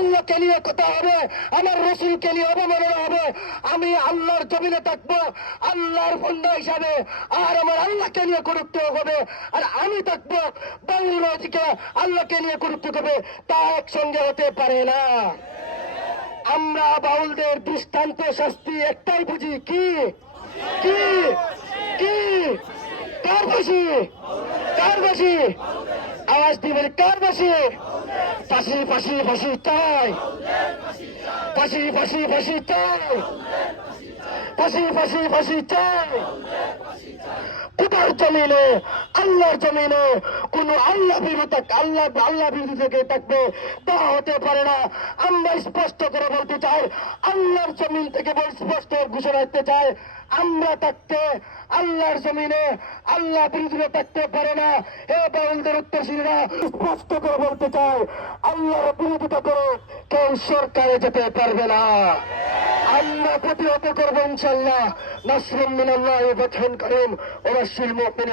আল্লাহকে নিয়ে কথা হবে, আমার রসুলকে নিয়ে অবমাননা হবে। আমি আল্লাহর জমিনে থাকবো আল্লাহর বন্ধা হিসাবে, আর আমার আল্লাহকে নিয়ে কটূক্তি হবে, আর আমি থাকবো বাউল দিকে আল্লাহকে নিয়ে কটূক্তি হবে। তা একসঙ্গে হতে পারে না। আমরা বাউলদের দৃষ্টান্ত শাস্তি একটাই বুঝি, কি কি কি কার ফাঁসি, কার ফাঁসি, আওয়াজ দিয়ে বলি কার ফাঁসি? ফাঁসি ফাঁসি ফাঁসি চাই, ফাঁসি ফাঁসি ফাঁসি চাই, ফাঁসি ফাঁসি ফাঁসি চাই। কোথার জমিনে, আল্লাহর জমিনে কোন আল্লাহ বিরোধী, আল্লাহ বিরোধী থেকে থাকবে, তা হতে পারে না। আমরা স্পষ্ট করে বলতে চাই, আল্লাহর জমিন থেকে স্পষ্ট ঘোষণা দিতে চাই, আমরা থাকতে আল্লাহর জমিনে আল্লাহ বিরোধীরা থাকতে পারে না। হে বাউলদের উত্তরসূরিরা, স্পষ্ট করে বলতে চাই, আল্লাহর বিরোধিতা করে কেউ সরকারে যেতে পারবে না। আমরা প্রতিহত করবো ইনশাল্লাহ। নাসরুম মিনাল্লাহি ওয়া ফাতহুন কারীম ওয়া বাশশিরিল মুমিনিন।